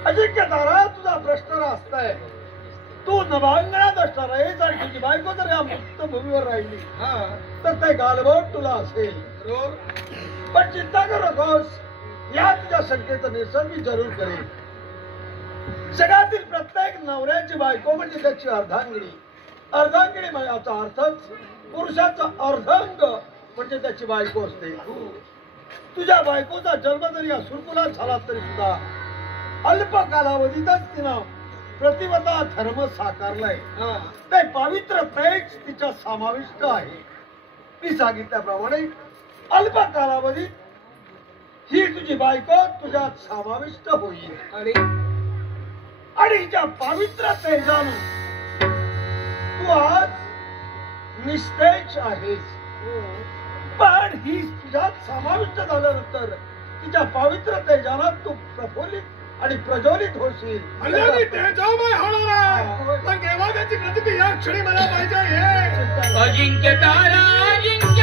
अजिंक्य तारा तुझा प्रश्न असताय तू नभांगणात असणार आहेस आणि तुझी बायको जर या मुक्त भूमीवर राहिली तर ते गालबोट तुला असेल पण चिंता करू नकोस या तुझ्या शंकेचं निरसन मी जरूर करेन जगातील प्रत्येक नवऱ्याची बायको म्हणजे त्याची अर्धांगिनी अर्धांगिनी याचा अर्थच पुरुषाचा अर्धांग म्हणजे त्याची बायको असते तुझ्या बायकोचा जन्म जरी असुरकुलात झाला तरी सुद्धा अल्प कालावधीतच तिनं प्रतिवता धर्म साकारलाय ते पवित्र प्रेम तिच्या समाविष्ट आहे मी सांगितल्याप्रमाणे अल्प कालावधीत ही तुझी बायको तुझ्यात समाविष्ट होईल आणि हिच्या पवित्र तेजानं तू आज निस्तेज आहेस पण ही तुझ्यात समाविष्ट झाल्यानंतर तिच्या पवित्र तेजानं तू प्रफुल्लित आणि प्रज्वलित होशील तेजोमय होणार आहे पण देवा त्याची गती या क्षणी मला पाहिजे अजिंक्य तारा अजिंक्य